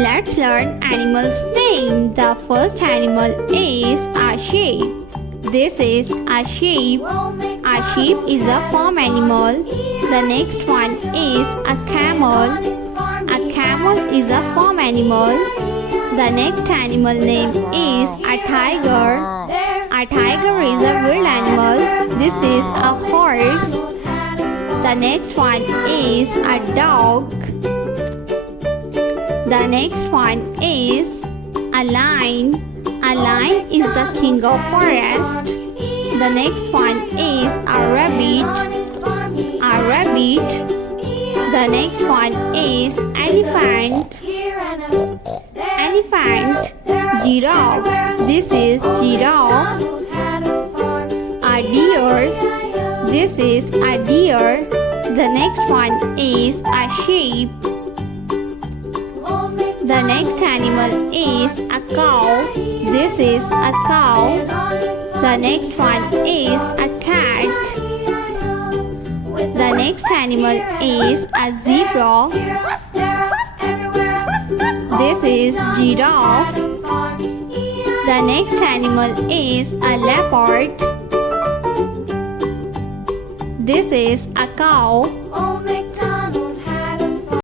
Let's learn animals' name. The first animal is a sheep. This is a sheep. A sheep is a farm animal. The next one is a camel. A camel is a farm animal. The next animal name is a tiger. A tiger is a wild animal. This is a horse. The next one is a dog. The next one is a lion. A lion is the king of forest. The next one is a rabbit. A rabbit. The next one is elephant. Elephant. Giraffe. This is giraffe. A deer. This is a deer. The next one is a sheep. The next animal is a cow. This is a cow. The next one is a cat. The next animal is a zebra. This is giraffe. The next animal is a leopard. This is a cow.